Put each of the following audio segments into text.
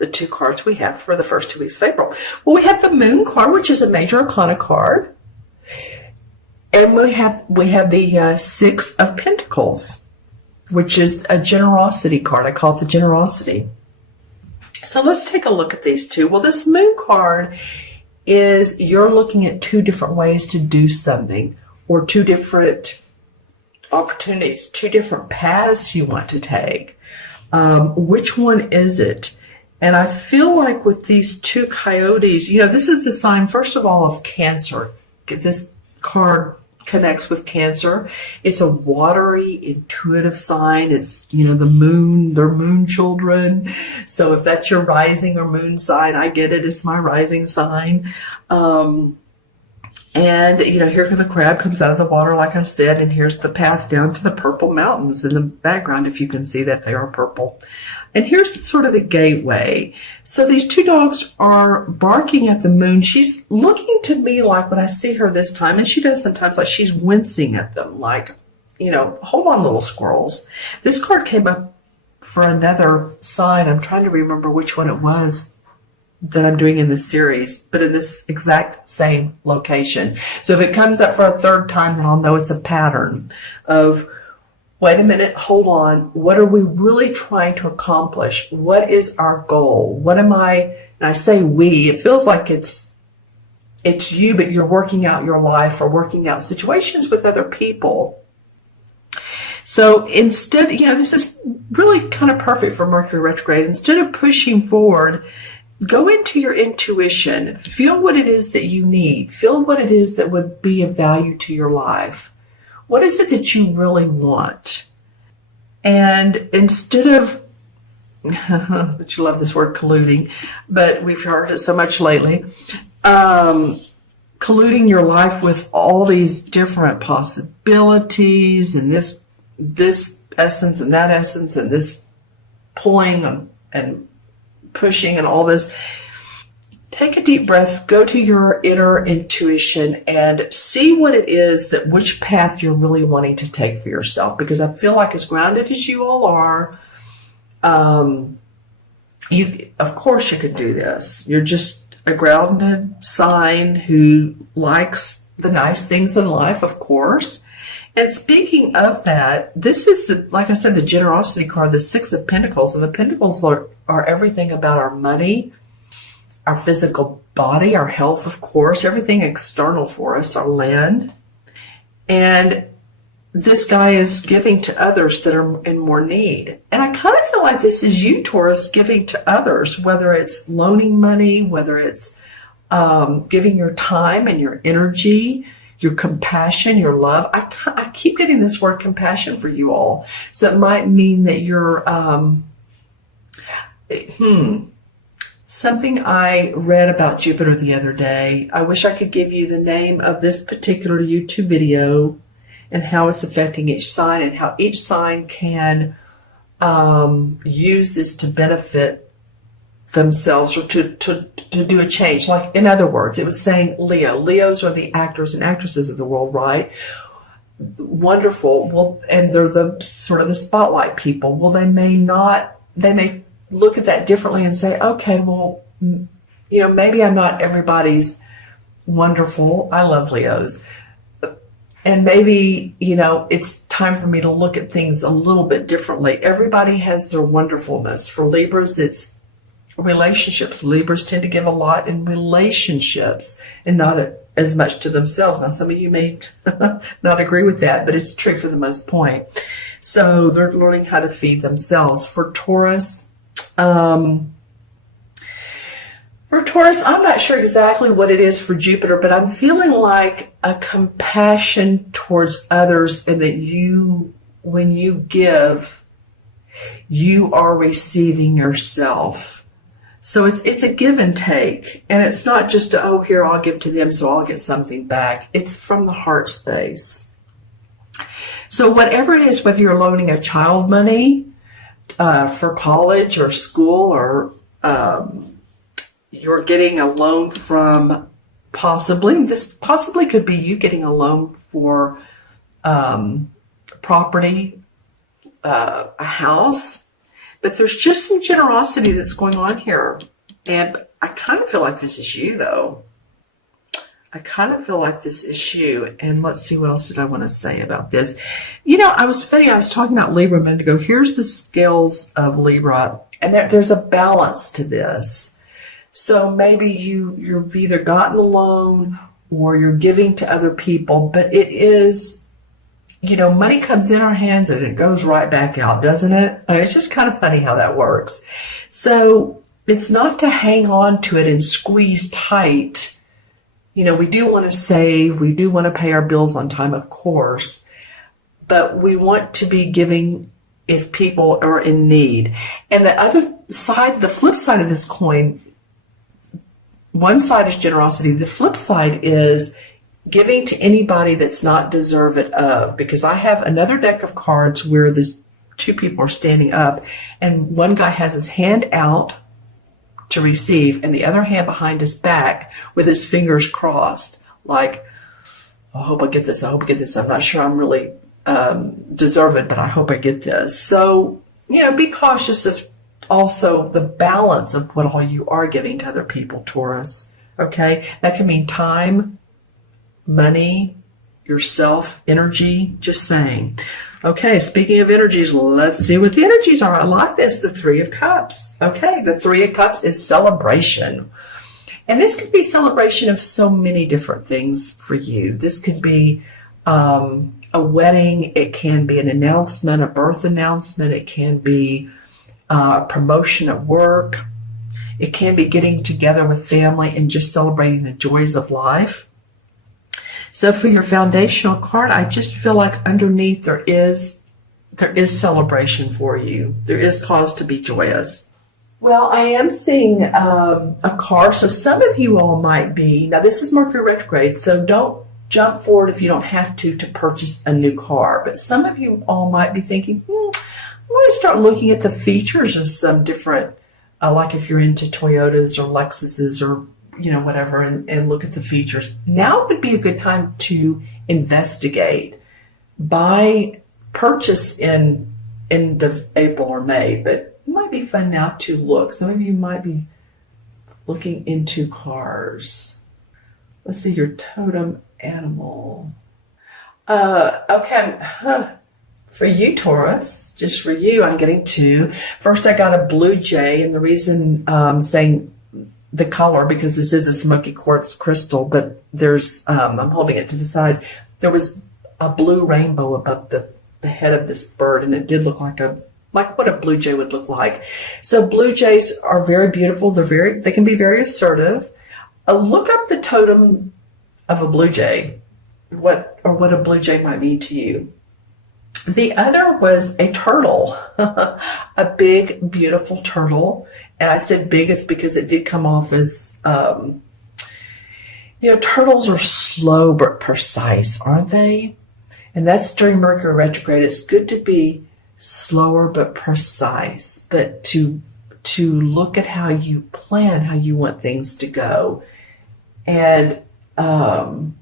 the two cards we have for the first 2 weeks of April. Well, we have the Moon card, which is a major arcana card. And we have the Six of Pentacles, which is a generosity card. I call it the generosity. So let's take a look at these two. Well, this Moon card is you're looking at two different ways to do something, or two different opportunities, two different paths you want to take. Which one is it? And I feel like with these two coyotes, this is the sign, first of all, of Cancer. This card connects with Cancer. It's a watery, intuitive sign. It's, the moon, they're moon children. So if that's your rising or moon sign, I get it. It's my rising sign. And, here the crab comes out of the water, like I said, and here's the path down to the purple mountains in the background, if you can see that they are purple. And here's sort of the gateway. So these two dogs are barking at the moon. She's looking to me like, when I see her this time, and she does sometimes, like she's wincing at them, like, hold on, little squirrels. This card came up for another sign. I'm trying to remember which one it was that I'm doing in this series, but in this exact same location. So if it comes up for a third time, then I'll know it's a pattern of, wait a minute, hold on. What are we really trying to accomplish? What is our goal? What am I, and I say we, it feels like it's you, but you're working out your life or working out situations with other people. So instead, this is really kind of perfect for Mercury retrograde. Instead of pushing forward, go into your intuition. Feel what it is that you need. Feel what it is that would be of value to your life. What is it that you really want? And instead of, but you love this word colluding, but we've heard it so much lately, colluding your life with all these different possibilities and this essence and that essence and this pulling and pushing and all this. Take a deep breath, go to your inner intuition and see what it is which path you're really wanting to take for yourself. Because I feel like as grounded as you all are, of course you could do this. You're just a grounded sign who likes the nice things in life, of course. And speaking of that, this is like I said, the generosity card, the Six of Pentacles. And the Pentacles are everything about our money, our physical body, our health, of course, everything external for us, our land. And this guy is giving to others that are in more need. And I kind of feel like this is you, Taurus, giving to others, whether it's loaning money, whether it's giving your time and your energy, your compassion, your love. I keep getting this word compassion for you all. So it might mean that you're, something I read about Jupiter the other day. I wish I could give you the name of this particular YouTube video and how it's affecting each sign and how each sign can use this to benefit themselves or to do a change. Like, in other words, it was saying Leos are the actors and actresses of the world, right? Wonderful. Well, and they're the sort of the spotlight people. Well, they may look at that differently and say, okay, well, maybe I'm not everybody's wonderful. I love Leos. And maybe, it's time for me to look at things a little bit differently. Everybody has their wonderfulness. For Libras, it's relationships. Libras tend to give a lot in relationships and not as much to themselves. Now, some of you may not agree with that, but it's true for the most point. So they're learning how to feed themselves. For Taurus, I'm not sure exactly what it is for Jupiter, but I'm feeling like a compassion towards others, and that when you give, you are receiving yourself. So it's a give and take, and it's not just here, I'll give to them so I'll get something back. It's from the heart space. So whatever it is, whether you're loaning a child money for college or school, or you're getting a loan from this possibly could be you getting a loan for property, a house. But there's just some generosity that's going on here. And I kind of feel like this is you, though. I kind of feel like this is you. And let's see, what else did I want to say about this? You know, I was talking about Libra a minute ago. Here's the scales of Libra. And there's a balance to this. So maybe you've either gotten a loan or you're giving to other people. But it is, you know, money comes in our hands and it goes right back out, doesn't it? I mean, it's just kind of funny how that works. So it's not to hang on to it and squeeze tight. You know, we do want to save. We do want to pay our bills on time, of course. But we want to be giving if people are in need. And the other side, the flip side of this coin, one side is generosity. The flip side is giving to anybody that's not deserving of. Because I have another deck of cards where there's two people are standing up and one guy has his hand out to receive and the other hand behind his back with his fingers crossed. Like, I hope I get this. I hope I get this. I'm not sure I'm really deserving, but I hope I get this. So, you know, be cautious of also the balance of what all you are giving to other people, Taurus. Okay? That can mean time, money, yourself, energy, just saying. Okay, speaking of energies, let's see what the energies are. I like this, the Three of Cups. Okay, the Three of Cups is celebration. And this could be celebration of so many different things for you. This could be a wedding. It can be an announcement, a birth announcement. It can be a promotion at work. It can be getting together with family and just celebrating the joys of life. So for your foundational card, I just feel like underneath there is celebration for you. There is cause to be joyous. Well, I am seeing a car. So some of you all might be, now this is Mercury retrograde, so don't jump forward if you don't have to purchase a new car. But some of you all might be thinking, I'm going to start looking at the features of some different, like if you're into Toyotas or Lexuses or you know, whatever, and look at the features. Now would be a good time to investigate. Purchase in end of April or May, but it might be fun now to look. Some of you might be looking into cars. Let's see, your totem animal. Okay, for you, Taurus, just for you, I'm getting two. First, I got a blue jay, and the reason I'm saying the color, because this is a smoky quartz crystal, but there's, I'm holding it to the side. There was a blue rainbow above the head of this bird, and it did look like what a blue jay would look like. So blue jays are very beautiful. They can be very assertive. Look up the totem of a blue jay, what a blue jay might mean to you. The other was a turtle, a big, beautiful turtle. And I said big, it's because it did come off as, you know, turtles are slow but precise, aren't they? And that's during Mercury retrograde. It's good to be slower but precise, but to look at how you plan, how you want things to go. And that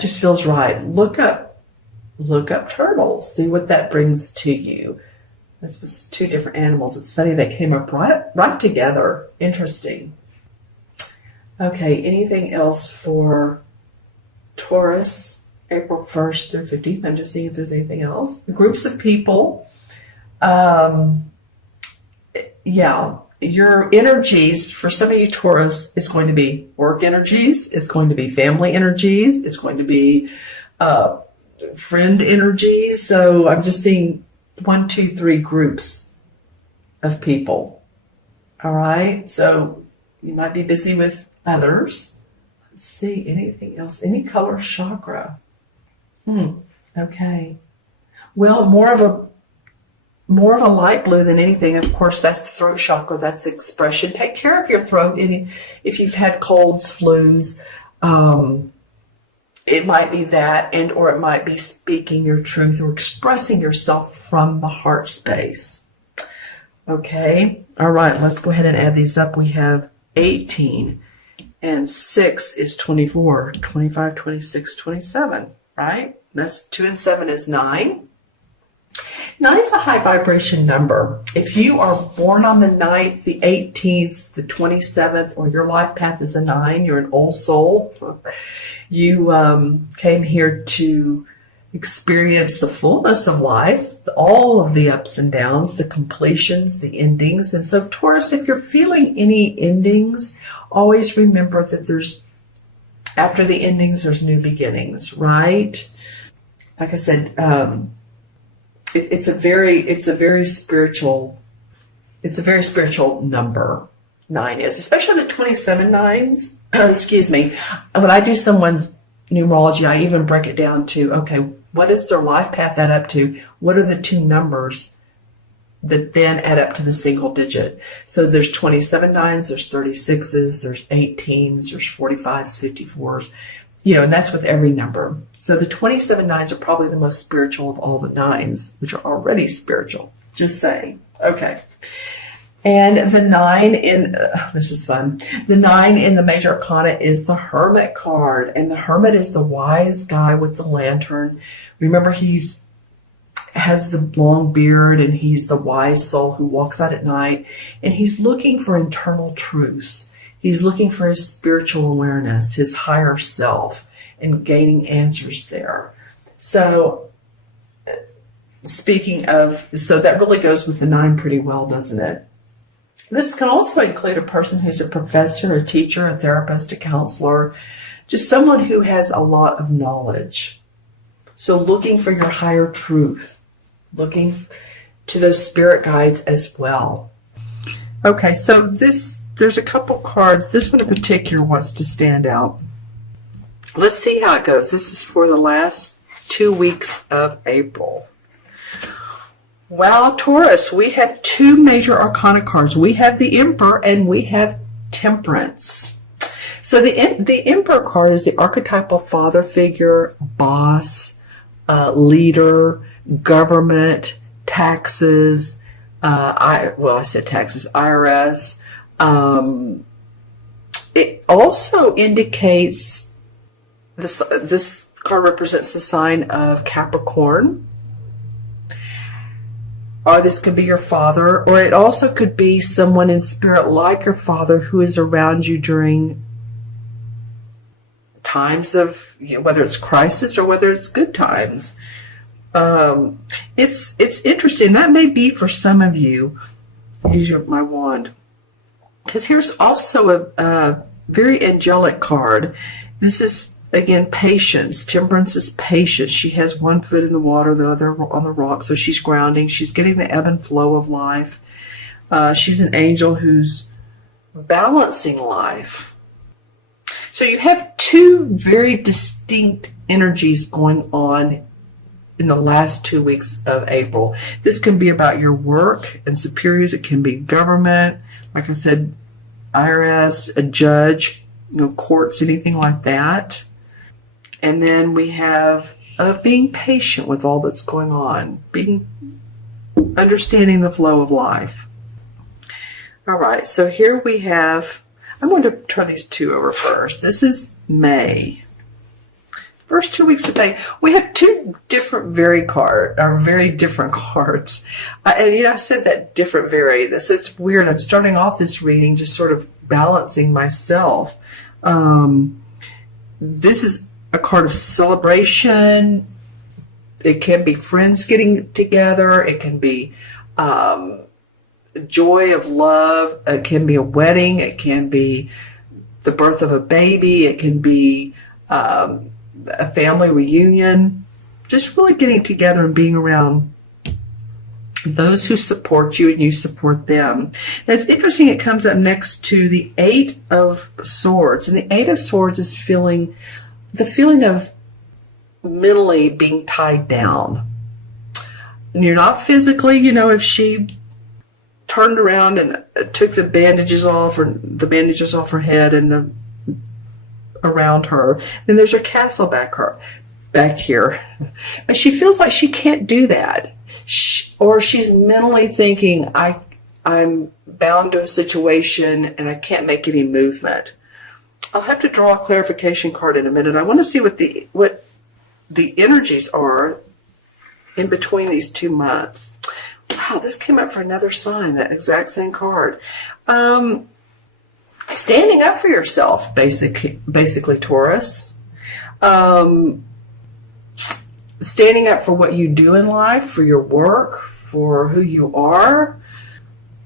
just feels right. Look up turtles, see what that brings to you. This was two different animals. It's funny they came up right together. Interesting. Okay, anything else for Taurus, April 1st through 15th? I'm just seeing if there's anything else. Groups of people. Yeah, your energies, for some of you Taurus, it's going to be work energies. It's going to be family energies. It's going to be friend energies. So I'm just seeing 1, 2, 3 groups of people. All right. So you might be busy with others. Let's see, anything else? Any color chakra? Okay. Well, more of a light blue than anything. Of course, that's the throat chakra. That's expression. Take care of your throat. If you've had colds, flus, it might be that, or it might be speaking your truth or expressing yourself from the heart space. Okay. All right. Let's go ahead and add these up. We have 18 and 6 is 24, 25, 26, 27, right? That's 2 and 7 is 9. Nine's a high vibration number. If you are born on the 9th, the 18th, the 27th, or your life path is a 9, you're an old soul. You came here to experience the fullness of life, all of the ups and downs, the completions, the endings. And so, Taurus, if you're feeling any endings, always remember that after the endings, there's new beginnings, right? Like I said, it's a very spiritual number. 9 is, especially the 27 nines. Excuse me. When I do someone's numerology, I even break it down to, okay, what is their life path add up to? What are the 2 numbers that then add up to the single digit? So there's 27 nines, there's 36s, there's 18s, there's 45s, 54s. And that's with every number. So the 27 nines are probably the most spiritual of all the 9s, which are already spiritual. Just saying. Okay. And the 9 this is fun. The 9 in the major arcana is the Hermit card. And the Hermit is the wise guy with the lantern. Remember, has the long beard, and he's the wise soul who walks out at night. And he's looking for internal truths. He's looking for his spiritual awareness, his higher self, and gaining answers there. So so that really goes with the 9 pretty well, doesn't it? This can also include a person who's a professor, a teacher, a therapist, a counselor, just someone who has a lot of knowledge. So looking for your higher truth, looking to those spirit guides as well. Okay, so there's a couple cards. This one in particular wants to stand out. Let's see how it goes. This is for the last 2 weeks of April. Wow, Taurus, we have 2 major arcana cards. We have the Emperor and we have Temperance. So the Emperor card is the archetypal father figure, boss, leader, government, taxes. I said taxes, IRS. It also indicates this card represents the sign of Capricorn. Or this could be your father, or it also could be someone in spirit like your father who is around you during times of, whether it's crisis or whether it's good times. It's interesting. That may be for some of you. Use my wand. Because here's also a very angelic card. This is, again, patience. Temperance is patience. She has one foot in the water, the other on the rock, so she's grounding. She's getting the ebb and flow of life. She's an angel who's balancing life. So you have 2 very distinct energies going on in the last 2 weeks of April. This can be about your work and superiors. It can be government, like I said, IRS, a judge, courts, anything like that. And then we have being patient with all that's going on, understanding the flow of life. All right, so here we have, I'm going to turn these 2 over first. This is May. First 2 weeks of May, we have 2 different very different cards. And I said that different very. It's weird. I'm starting off this reading just sort of balancing myself. This is a card of celebration. It can be friends getting together. It can be joy of love. It can be a wedding. It can be the birth of a baby. It can be a family reunion. Just really getting together and being around those who support you and you support them. Now, it's interesting, it comes up next to the 8 of Swords. And the 8 of Swords is the feeling of mentally being tied down. And you're not physically, if she turned around and took the bandages off her head and around her, then there's her castle back here. But she feels like she can't do that. Or she's mentally thinking, I'm bound to a situation and I can't make any movement. I'll have to draw a clarification card in a minute. I want to see what the energies are in between these 2 months. Wow, this came up for another sign, that exact same card. Standing up for yourself, basically, Taurus. Standing up for what you do in life, for your work, for who you are.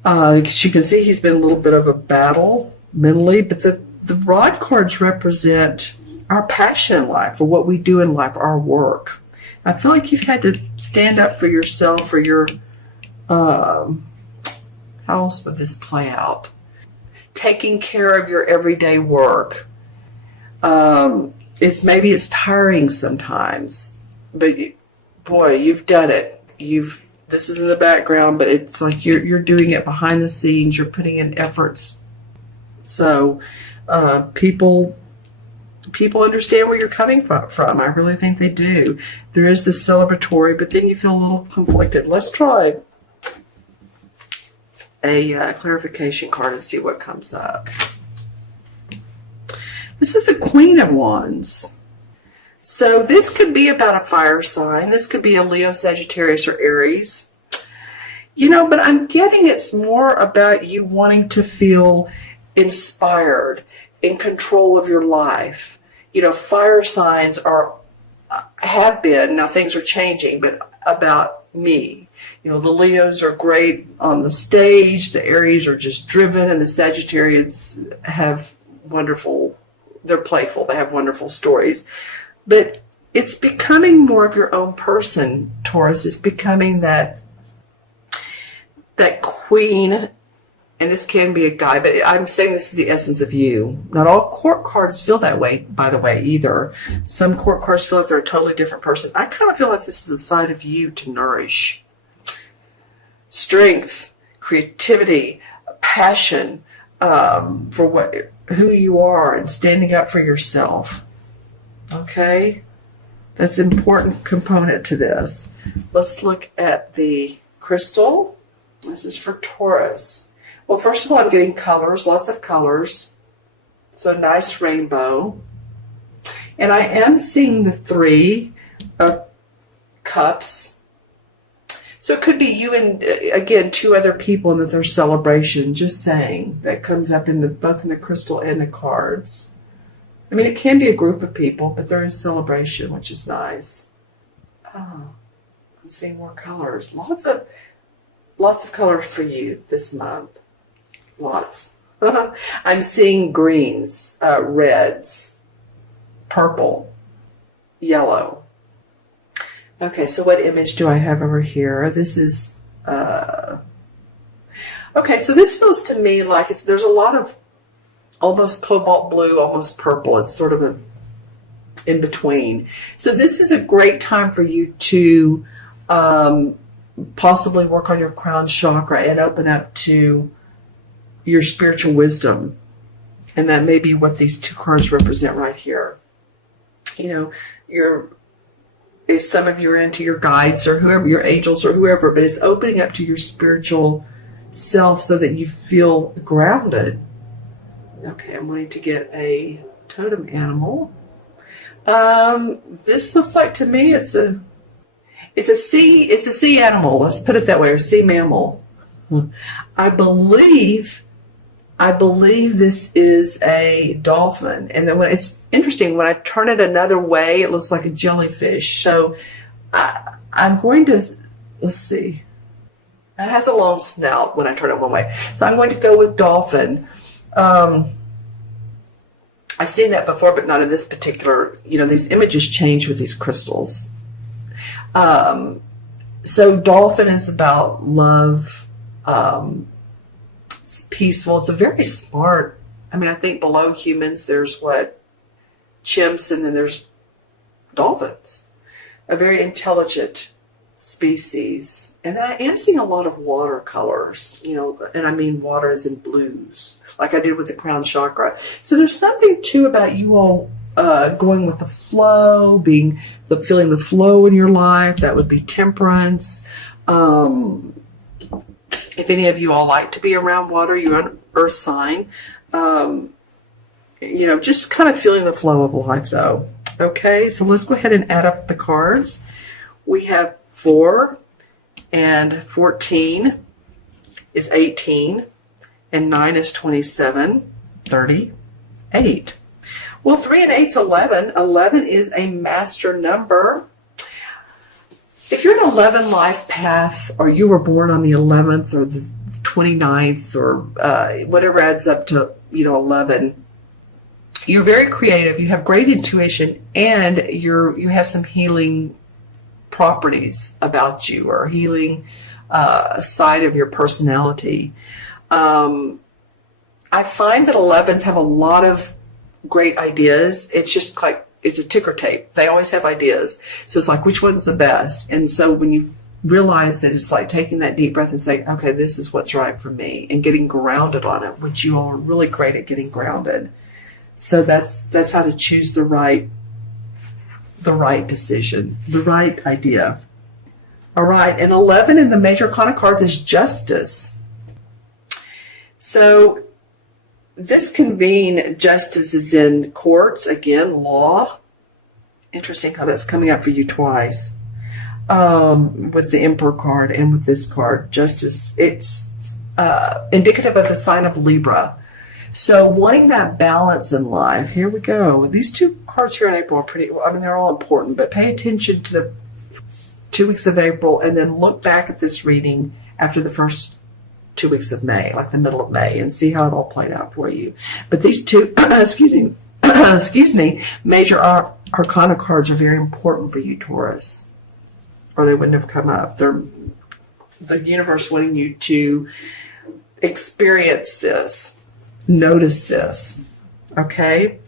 As you can see, he's been a little bit of a battle mentally, but the rod cards represent our passion in life, for what we do in life, our work. I feel like you've had to stand up for yourself, for your, how else would this play out? Taking care of your everyday work. Maybe it's tiring sometimes, but boy, you've done it. This is in the background, but it's like you're doing it behind the scenes. You're putting in efforts. So people understand where you're coming from. I really think they do. There is this celebratory, but then you feel a little conflicted. Let's try a clarification card and see what comes up. This is the Queen of Wands. So this could be about a fire sign. This could be a Leo, Sagittarius, or Aries. But I'm getting it's more about you wanting to feel inspired, in control of your life. Fire signs have been, now things are changing, but about me. The Leos are great on the stage, the Aries are just driven, and the Sagittarius have they're playful, they have wonderful stories. But it's becoming more of your own person, Taurus. It's becoming that queen, and this can be a guy, but I'm saying this is the essence of you. Not all court cards feel that way, by the way, either. Some court cards feel like they're a totally different person. I kind of feel like this is a side of you to nourish. Strength, creativity, passion for who you are, and standing up for yourself. Okay? That's an important component to this. Let's look at the crystal. This is for Taurus. Well, first of all, I'm getting colors, lots of colors. So a nice rainbow. And I am seeing the 3 of cups. So it could be you and, again, 2 other people, and that there's celebration. Just saying. That comes up both in the crystal and the cards. I mean, it can be a group of people, but there is celebration, which is nice. Oh, I'm seeing more colors. Lots of colors for you this month. Lots. I'm seeing greens, reds, purple, yellow. Okay, so what image do I have over here? This is, okay, so this feels to me like there's a lot of almost cobalt blue, almost purple. It's sort of in between. So this is a great time for you to possibly work on your crown chakra and open up to your spiritual wisdom. And that may be what these 2 cards represent right here. If some of you are into your guides or whoever, your angels or whoever, but it's opening up to your spiritual self so that you feel grounded. Okay, I'm wanting to get a totem animal. This looks like to me it's a sea animal. Let's put it that way, or sea mammal. I believe this is a dolphin. And then it's interesting, when I turn it another way, it looks like a jellyfish. So I'm going to, let's see. It has a long snout when I turn it one way. So I'm going to go with dolphin. I've seen that before, but not in this particular, these images change with these crystals. So dolphin is about love. It's peaceful. It's a very smart, I think below humans, there's chimps, and then there's dolphins. A very intelligent species. And I am seeing a lot of watercolors, and I mean water as in blues, like I did with the crown chakra. So there's something too about you all going with the flow, feeling the flow in your life. That would be temperance. If any of you all like to be around water, you're an earth sign. Just kind of feeling the flow of life though. Okay, so let's go ahead and add up the cards. We have 4 and 14 is 18, and 9 is 27, 38. Well, 3 and 8 is 11. 11 is a master number. If you're an 11 life path, or you were born on the 11th or the 29th, or whatever adds up to 11, you're very creative. You have great intuition, and you have some healing properties about you, or healing side of your personality. I find that 11s have a lot of great ideas. It's just like, it's a ticker tape. They always have ideas. So it's like, which one's the best? And so when you realize that, it's like taking that deep breath and saying, okay, this is what's right for me, and getting grounded on it, which you all are really great at getting grounded. So that's how to choose the right decision, the right idea. All right, and 11 in the major arcana cards is justice. So this can mean justice is in courts, again, law. Interesting how that's coming up for you twice. With the Emperor card and with this card, justice, it's indicative of the sign of Libra. So wanting that balance in life, here we go. These two cards here in April are they're all important, but pay attention to the 2 weeks of April, and then look back at this reading after the first 2 weeks of May, like the middle of May, and see how it all played out for you. But these two, excuse me, major arcana cards are very important for you, Taurus, or they wouldn't have come up. They're the universe wanting you to experience this, notice this, okay?